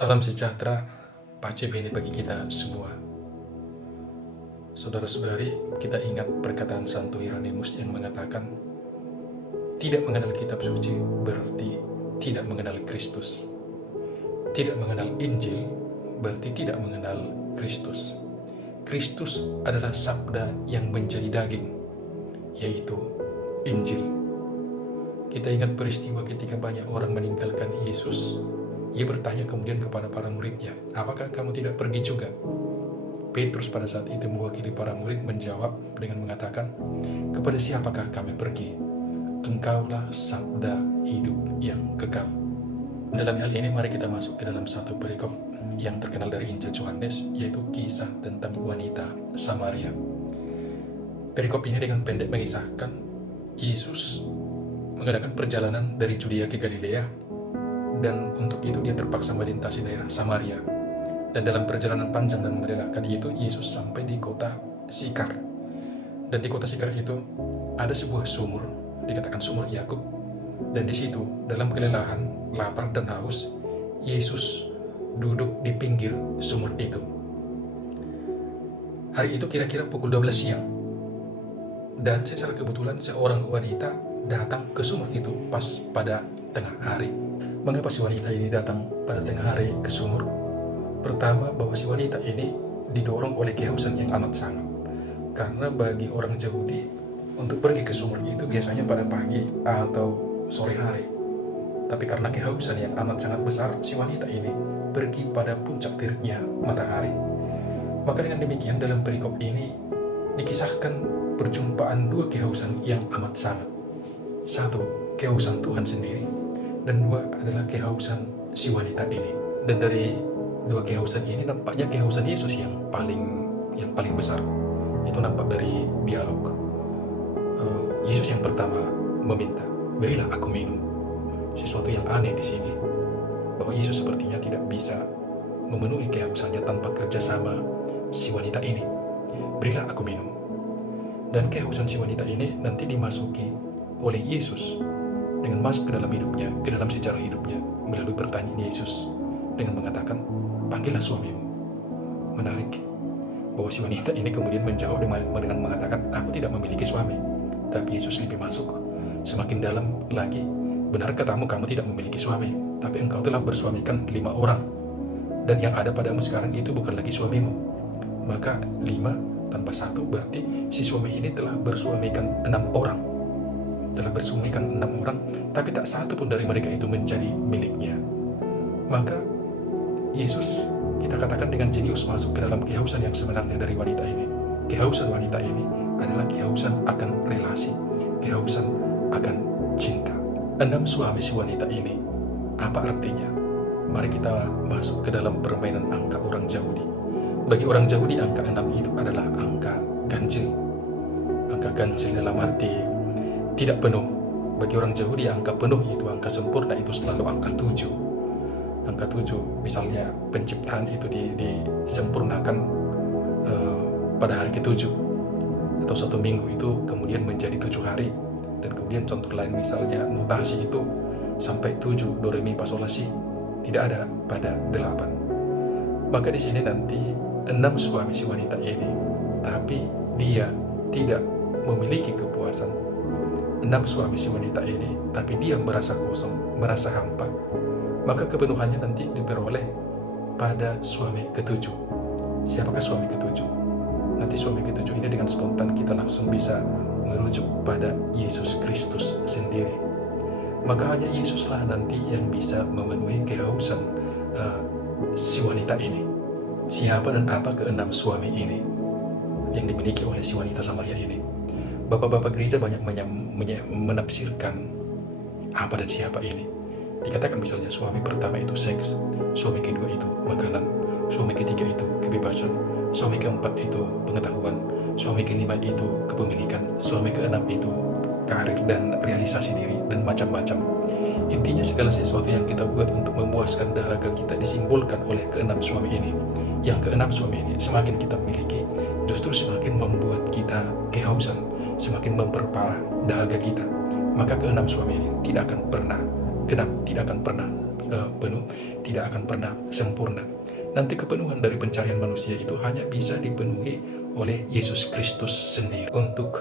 Salam sejahtera, Pace Bene bagi kita semua. Saudara-saudari, kita ingat perkataan Santo Hieronymus yang mengatakan, tidak mengenal kitab suci berarti tidak mengenal Kristus. Tidak mengenal Injil berarti tidak mengenal Kristus. Kristus adalah sabda yang menjadi daging, yaitu Injil. Kita ingat peristiwa ketika banyak orang meninggalkan Yesus. Ia bertanya kemudian kepada para muridnya, apakah kamu tidak pergi juga? Petrus pada saat itu mewakili para murid menjawab dengan mengatakan, kepada siapakah kami pergi? Engkaulah sabda hidup yang kekal. Dalam hal ini mari kita masuk ke dalam satu perikop yang terkenal dari Injil Yohanes, yaitu kisah tentang wanita Samaria. Perikop ini dengan pendek mengisahkan Yesus mengadakan perjalanan dari Judea ke Galilea, dan untuk itu dia terpaksa melintasi daerah Samaria. Dan dalam perjalanan panjang dan melelahkan itu, Yesus sampai di kota Sikar. Dan di kota Sikar itu ada sebuah sumur, dikatakan sumur Yakub. Dan di situ dalam kelelahan, lapar dan haus, Yesus duduk di pinggir sumur itu. Hari itu kira-kira pukul 12 siang. Dan secara kebetulan seorang wanita datang ke sumur itu pas pada tengah hari. Mengapa si wanita ini datang pada tengah hari ke sumur? Pertama, bahwa si wanita ini didorong oleh kehausan yang amat sangat. Karena bagi orang Yahudi, untuk pergi ke sumur itu biasanya pada pagi atau sore hari. Tapi karena kehausan yang amat sangat besar, si wanita ini pergi pada puncak teriknya matahari. Maka dengan demikian dalam perikop ini dikisahkan perjumpaan dua kehausan yang amat sangat. Satu, kehausan Tuhan sendiri. Dan dua adalah kehausan si wanita ini. Dan dari dua kehausan ini nampaknya kehausan Yesus yang paling besar. Itu nampak dari dialog. Yesus yang pertama meminta, berilah aku minum. Sesuatu yang aneh di sini, bahwa Yesus sepertinya tidak bisa memenuhi kehausannya tanpa kerjasama si wanita ini. Berilah aku minum. Dan kehausan si wanita ini nanti dimasuki oleh Yesus dengan masuk ke dalam hidupnya, ke dalam sejarah hidupnya, melalui pertanyaan Yesus dengan mengatakan, panggillah suamimu. Menarik bahwa si wanita ini kemudian menjawab dengan mengatakan, aku tidak memiliki suami. Tapi Yesus lebih masuk semakin dalam lagi, benar katamu kamu tidak memiliki suami, tapi engkau telah bersuamikan 5 orang, dan yang ada padamu sekarang itu bukan lagi suamimu. Maka 5 tanpa 1 berarti si suami ini telah bersuamikan 6 orang. Telah bersuamikan 6 orang, tapi tak satu pun dari mereka itu menjadi miliknya. Maka Yesus, kita katakan dengan jenius, masuk ke dalam kehausan yang sebenarnya dari wanita ini. Kehausan wanita ini adalah kehausan akan relasi, kehausan akan cinta. 6 suami si wanita ini, apa artinya? Mari kita masuk ke dalam permainan angka orang Yahudi. Bagi orang Yahudi, angka 6 itu adalah angka ganjil. Angka ganjil dalam arti tidak penuh. Bagi orang Yahudi, angka penuh itu, angka sempurna itu selalu angka 7. Angka 7, misalnya penciptaan itu disempurnakan pada hari ke-7. Atau satu minggu itu kemudian menjadi 7 hari. Dan kemudian contoh lain misalnya notasi itu sampai 7, do re mi fa sol la si. Tidak ada pada 8. Maka di sini nanti 6 suami si wanita ini, tapi dia tidak memiliki kepuasan. 6 suami si wanita ini, tapi dia merasa kosong, merasa hampa. Maka kepenuhannya nanti diperoleh pada suami ke-7. Siapakah suami ke-7? Nanti suami ke-7 ini dengan spontan kita langsung bisa merujuk pada Yesus Kristus sendiri. Maka hanya Yesuslah nanti yang bisa memenuhi kehausan si wanita ini. Siapa dan apa ke-6 suami ini yang dimiliki oleh si wanita Samaria ini? Bapak-bapak gereja banyak menafsirkan apa dan siapa ini. Dikatakan misalnya suami pertama itu seks, suami kedua itu makanan, suami ketiga itu kebebasan, suami keempat itu pengetahuan, suami kelima itu kepemilikan, suami keenam itu karir dan realisasi diri, dan macam-macam. Intinya segala sesuatu yang kita buat untuk memuaskan dahaga kita disimbolkan oleh ke-6 suami ini. Yang ke-6 suami ini semakin kita miliki, justru semakin membuat kita kehausan, semakin memperparah dahaga kita. Maka ke-6 suami ini tidak akan pernah penuh, tidak akan pernah sempurna. Nanti kepenuhan dari pencarian manusia itu hanya bisa dipenuhi oleh Yesus Kristus sendiri. Untuk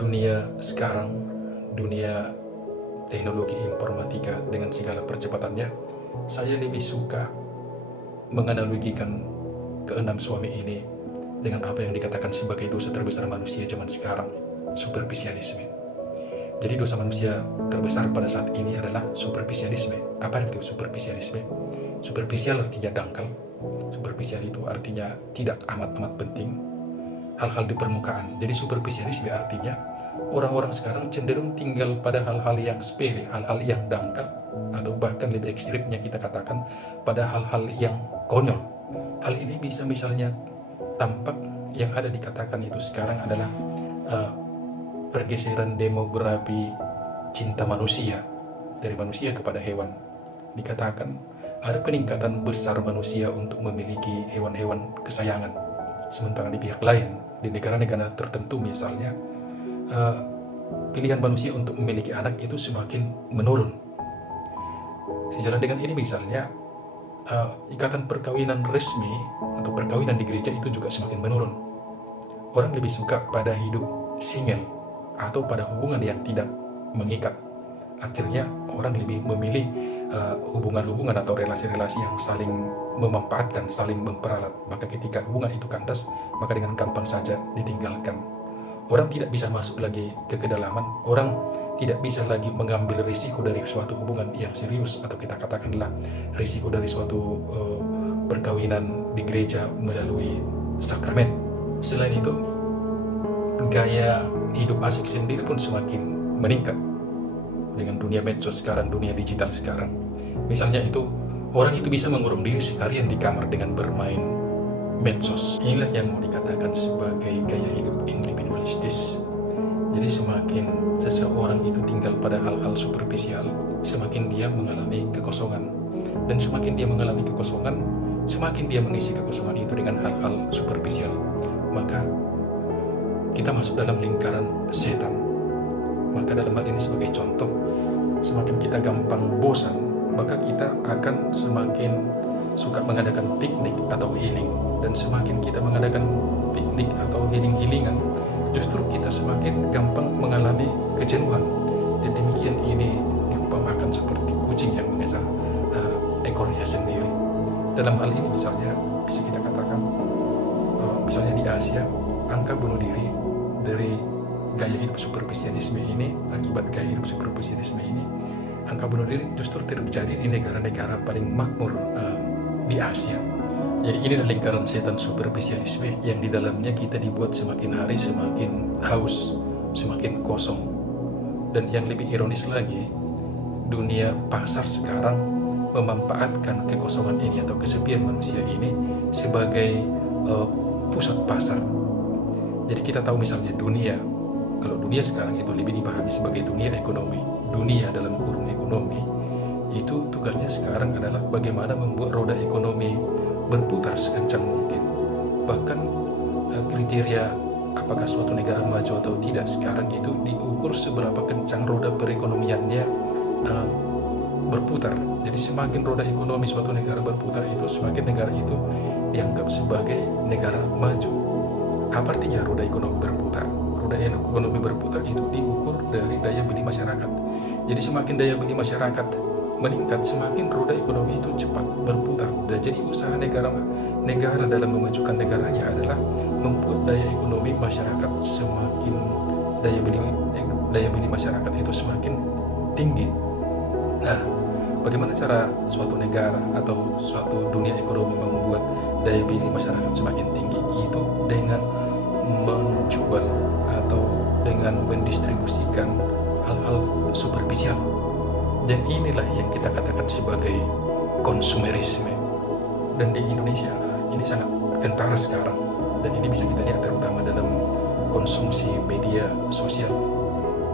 dunia sekarang, dunia teknologi informatika dengan segala percepatannya, saya lebih suka menganalogikan keenam suami ini dengan apa yang dikatakan sebagai dosa terbesar manusia zaman sekarang, superficialisme. Jadi dosa manusia terbesar pada saat ini adalah superficialisme. Apa itu superficialisme? Superficial artinya dangkal. Superficial itu artinya tidak amat-amat penting. Hal-hal di permukaan. Jadi superficialisme artinya orang-orang sekarang cenderung tinggal pada hal-hal yang sepele, hal-hal yang dangkal, atau bahkan lebih ekstrimnya kita katakan pada hal-hal yang konyol. Hal ini bisa misalnya tampak yang ada dikatakan itu sekarang adalah pergeseran demografi cinta manusia dari manusia kepada hewan. Dikatakan ada peningkatan besar manusia untuk memiliki hewan-hewan kesayangan. Sementara di pihak lain, di negara-negara tertentu misalnya, pilihan manusia untuk memiliki anak itu semakin menurun. Sejalan dengan ini misalnya, ikatan perkawinan resmi atau perkawinan di gereja itu juga semakin menurun. Orang lebih suka pada hidup single atau pada hubungan yang tidak mengikat. Akhirnya orang lebih memilih hubungan-hubungan atau relasi-relasi yang saling memanfaatkan, saling memperalat. Maka ketika hubungan itu kandas, maka dengan gampang saja ditinggalkan. Orang tidak bisa masuk lagi ke kedalaman, orang tidak bisa lagi mengambil risiko dari suatu hubungan yang serius, atau kita katakanlah risiko dari suatu perkawinan di gereja melalui sakramen. Selain itu, gaya hidup asik sendiri pun semakin meningkat dengan dunia medsos sekarang, dunia digital sekarang. Misalnya itu, orang itu bisa mengurung diri sekalian di kamar dengan bermain medsos. Inilah yang mau dikatakan sebagai gaya hidup individualistis. Jadi semakin seseorang itu tinggal pada hal-hal superficial, semakin dia mengalami kekosongan. Dan semakin dia mengalami kekosongan, semakin dia mengisi kekosongan itu dengan hal-hal superficial. Maka kita masuk dalam lingkaran setan. Maka dalam hal ini sebagai contoh, semakin kita gampang bosan, maka kita akan semakin suka mengadakan piknik atau healing. Dan semakin kita mengadakan piknik atau healing-healingan, justru kita semakin gampang mengalami kejenuhan. Dan demikian ini diumpamakan seperti kucing yang mengejar ekornya sendiri. Dalam hal ini misalnya bisa kita katakan, misalnya di Asia, angka bunuh diri dari gaya hidup superficialisme ini, akibat gaya hidup superficialisme ini, angka bunuh diri justru terjadi di negara-negara paling makmur di Asia. Jadi ini adalah lingkaran setan superficialisme yang di dalamnya kita dibuat semakin hari semakin haus, semakin kosong. Dan yang lebih ironis lagi, dunia pasar sekarang memanfaatkan kekosongan ini atau kesepian manusia ini sebagai pusat pasar. Jadi kita tahu misalnya dunia, kalau dunia sekarang itu lebih dipahami sebagai dunia ekonomi. Dunia dalam kurung ekonomi, itu tugasnya sekarang adalah bagaimana membuat roda ekonomi berputar sekencang mungkin. Bahkan kriteria apakah suatu negara maju atau tidak sekarang itu diukur seberapa kencang roda perekonomiannya berputar. Jadi semakin roda ekonomi suatu negara berputar itu, semakin negara itu dianggap sebagai negara maju. Apa artinya roda ekonomi berputar? Roda ekonomi berputar itu diukur dari daya beli masyarakat. Jadi semakin daya beli masyarakat meningkat, semakin roda ekonomi itu cepat berputar. Dan jadi usaha negara dalam memajukan negaranya adalah membuat daya ekonomi masyarakat semakin daya beli masyarakat itu semakin tinggi. Nah, bagaimana cara suatu negara atau suatu dunia ekonomi membuat daya beli masyarakat semakin tinggi? Itu dengan menjual atau dengan mendistribusikan hal-hal superficial. Dan inilah yang kita katakan sebagai konsumerisme. Dan di Indonesia ini sangat kentara sekarang. Dan ini bisa kita lihat terutama dalam konsumsi media sosial.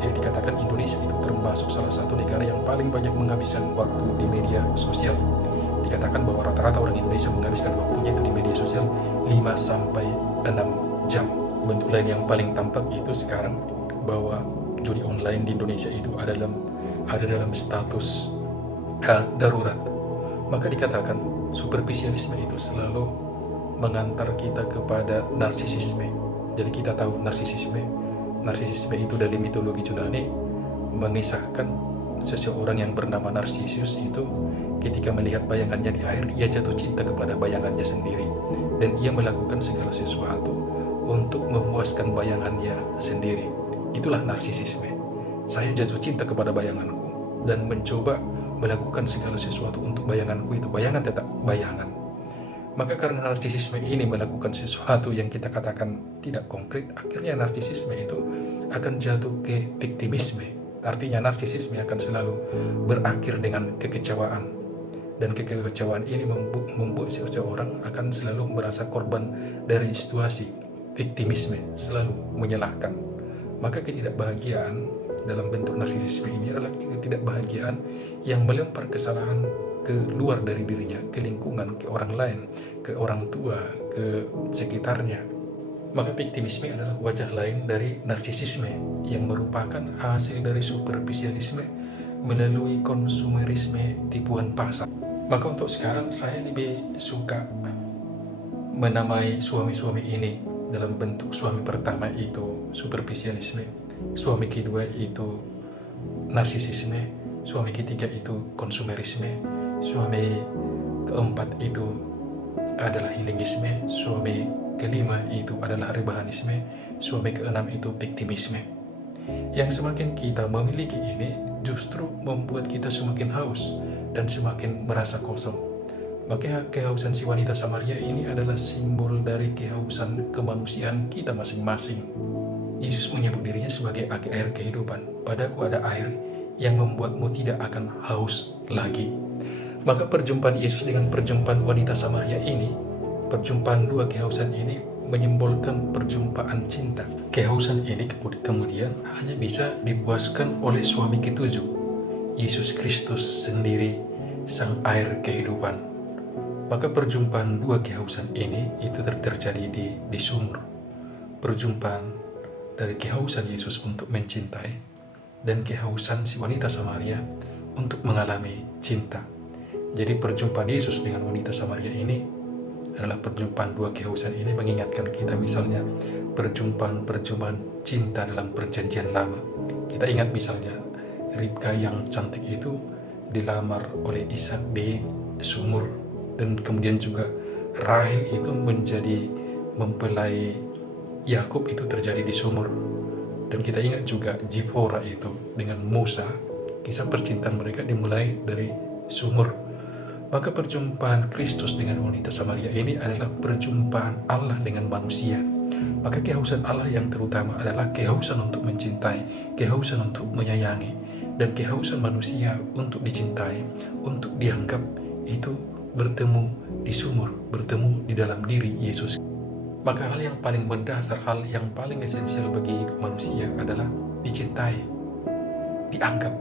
Jadi dikatakan Indonesia itu termasuk salah satu negara yang paling banyak menghabiskan waktu di media sosial. Dikatakan bahwa rata-rata orang Indonesia menghabiskan waktunya itu di media sosial 5-6 jam. Bentuk lain yang paling tampak itu sekarang bahwa judi online di Indonesia itu ada dalam status darurat. Maka dikatakan superficialisme itu selalu mengantar kita kepada narsisisme. Jadi kita tahu narsisisme itu dari mitologi Yunani mengisahkan seseorang yang bernama Narsisus itu ketika melihat bayangannya di air, ia jatuh cinta kepada bayangannya sendiri dan ia melakukan segala sesuatu untuk memuaskan bayangannya sendiri. Itulah narsisisme. Saya jatuh cinta kepada bayanganku dan mencoba melakukan segala sesuatu untuk bayanganku itu. Bayangan tetap bayangan. Maka karena narsisisme ini melakukan sesuatu yang kita katakan tidak konkret, akhirnya narsisisme itu akan jatuh ke viktimisme. Artinya narsisisme akan selalu berakhir dengan kekecewaan. Dan kekecewaan ini membuat seseorang akan selalu merasa korban dari situasi. Viktimisme, selalu menyalahkan. Maka ketidakbahagiaan dalam bentuk narsisisme ini adalah ketidakbahagiaan yang melempar kesalahan ke luar dari dirinya, ke lingkungan, ke orang lain, ke orang tua, ke sekitarnya. Maka viktimisme adalah wajah lain dari narsisisme yang merupakan hasil dari superficialisme melalui konsumerisme tipuan pasar. Maka untuk sekarang saya lebih suka menamai suami-suami ini dalam bentuk suami pertama itu superficialisme, suami kedua itu narsisisme, suami ketiga itu konsumerisme, suami keempat itu adalah healingisme, suami kelima itu adalah rebahanisme, suami keenam itu viktimisme. Yang semakin kita memiliki ini justru membuat kita semakin haus dan semakin merasa kosong. Maka kehausan si wanita Samaria ini adalah simbol dari kehausan kemanusiaan kita masing-masing. Yesus menyebut dirinya sebagai air kehidupan. Padaku ada air yang membuatmu tidak akan haus lagi. Maka perjumpaan Yesus dengan perjumpaan wanita Samaria ini, perjumpaan dua kehausan ini menyimbolkan perjumpaan cinta. Kehausan ini kemudian hanya bisa dipuaskan oleh suami ketujuh, Yesus Kristus sendiri, sang air kehidupan. Maka perjumpaan dua kehausan ini itu terjadi di sumur. Perjumpaan dari kehausan Yesus untuk mencintai dan kehausan si wanita Samaria untuk mengalami cinta. Jadi perjumpaan Yesus dengan wanita Samaria ini adalah perjumpaan dua kehausan ini mengingatkan kita misalnya perjumpaan cinta dalam perjanjian lama. Kita ingat misalnya Ribka yang cantik itu dilamar oleh Ishak di sumur, dan kemudian juga Rahel itu menjadi mempelai Yakub itu terjadi di sumur. Dan kita ingat juga Zipora itu dengan Musa, kisah percintaan mereka dimulai dari sumur. Maka perjumpaan Kristus dengan wanita Samaria ini adalah perjumpaan Allah dengan manusia. Maka kehausan Allah yang terutama adalah kehausan untuk mencintai, kehausan untuk menyayangi, dan kehausan manusia untuk dicintai, untuk dianggap itu bertemu di sumur, bertemu di dalam diri Yesus. Maka hal yang paling mendasar, hal yang paling esensial bagi hidup manusia adalah dicintai, dianggap.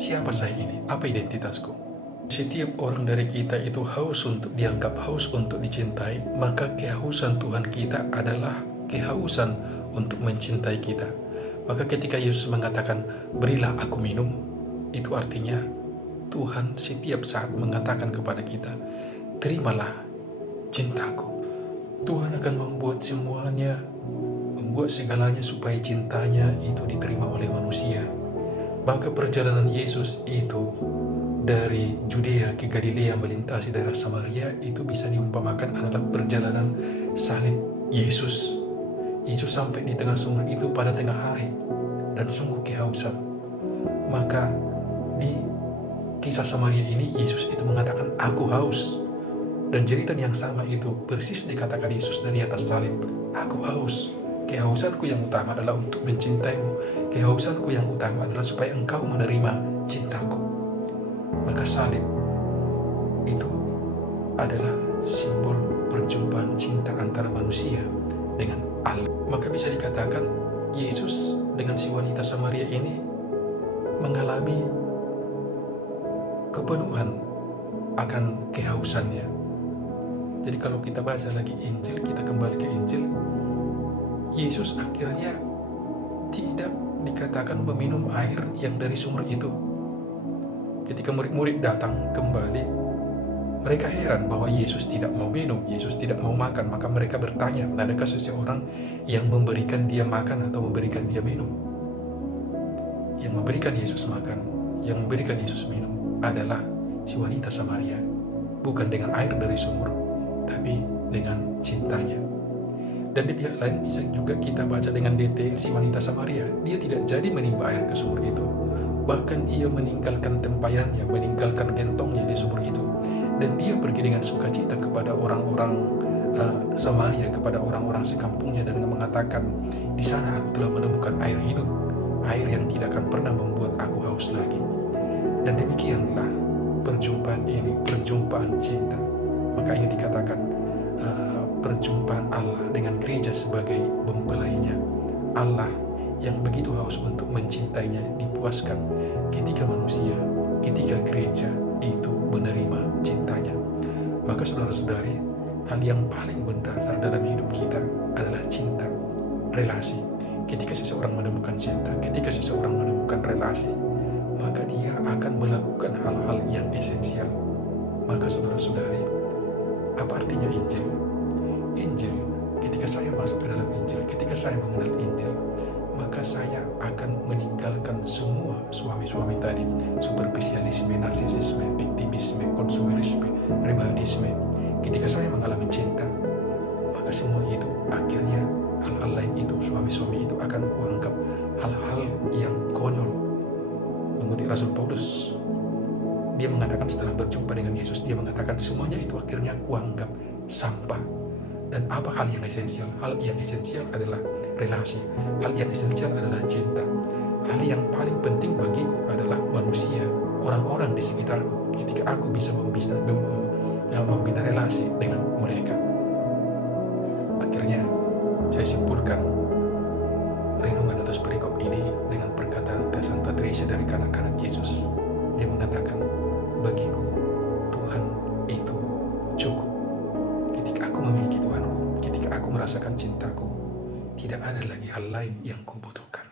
Siapa saya ini? Apa identitasku? Setiap orang dari kita itu haus untuk dianggap, haus untuk dicintai. Maka kehausan Tuhan kita adalah kehausan untuk mencintai kita. Maka ketika Yesus mengatakan, berilah aku minum, itu artinya Tuhan setiap saat mengatakan kepada kita, terimalah cintaku. Tuhan akan membuat semuanya, membuat segalanya supaya cintanya itu diterima oleh manusia. Maka perjalanan Yesus itu dari Judea ke Galilea melintasi daerah Samaria itu bisa diumpamakan adalah perjalanan salib Yesus. Yesus sampai di tengah sumur itu pada tengah hari dan sungguh kehausan. Maka di kisah Samaria ini Yesus itu mengatakan aku haus. Dan jeritan yang sama itu persis dikatakan Yesus dari atas salib. Aku haus. Kehausanku yang utama adalah untuk mencintaimu. Kehausanku yang utama adalah supaya engkau menerima cintaku. Maka salib itu adalah simbol perjumpaan cinta antara manusia dengan Allah. Maka bisa dikatakan Yesus dengan si wanita Samaria ini mengalami kepenuhan akan kehausannya. Jadi kalau kita baca lagi Injil, kita kembali ke Injil, Yesus akhirnya tidak dikatakan meminum air yang dari sumur itu. Ketika murid-murid datang kembali, mereka heran bahwa Yesus tidak mau minum, Yesus tidak mau makan. Maka mereka bertanya, adakah seseorang yang memberikan dia makan atau memberikan dia minum? Yang memberikan Yesus makan, yang memberikan Yesus minum adalah si wanita Samaria. Bukan dengan air dari sumur, tapi dengan cintanya. Dan di pihak lain bisa juga kita baca dengan detail si wanita Samaria. Dia tidak jadi menimba air ke sumur itu. Bahkan dia meninggalkan tempayannya, meninggalkan gentongnya di sumur itu. Dan dia pergi dengan sukacita kepada orang-orang Samaria, kepada orang-orang sekampungnya, dan mengatakan, di sana aku telah menemukan air hidup, air yang tidak akan pernah membuat aku haus lagi. Dan demikianlah perjumpaan ini, perjumpaan cinta. Makanya dikatakan perjumpaan Allah dengan gereja sebagai mempelainya. Allah yang begitu haus untuk mencintainya dipuaskan ketika manusia, ketika gereja itu menerima cintanya. Maka saudara-saudari, hal yang paling mendasar dalam hidup kita adalah cinta, relasi. Ketika seseorang menemukan cinta, ketika seseorang menemukan relasi, maka dia akan melakukan hal-hal yang esensial. Maka saudara-saudari, apa artinya Injil? Injil, ketika saya masuk ke dalam Injil, ketika saya mengenal Injil, maka saya akan meninggalkan semua suami-suami tadi, superficialisme, narsisisme, victimisme, konsumerisme, rebellisme. Ketika saya mengalami cinta, maka semua itu akhirnya hal-hal lain itu, suami-suami itu akan kuanggap hal-hal yang konyol. Mengutip Rasul Paulus, dia mengatakan setelah berjumpa dengan Yesus, dia mengatakan semuanya itu akhirnya kuanggap sampah. Dan apa hal yang esensial? Hal yang esensial adalah relasi. Hal yang esensial adalah cinta. Hal yang paling penting bagiku adalah manusia, orang-orang di sekitarku. Ketika aku bisa membina relasi dengan mereka, akhirnya saya simpulkan renungan atas perikop ini dengan perkataan Santa Teresa dari kanak-kanak Yesus. Dia mengatakan, bagiku Tuhan itu cukup. Ketika aku memiliki Tuhanku, ketika aku merasakan cintaku, tidak ada lagi hal lain yang kubutuhkan.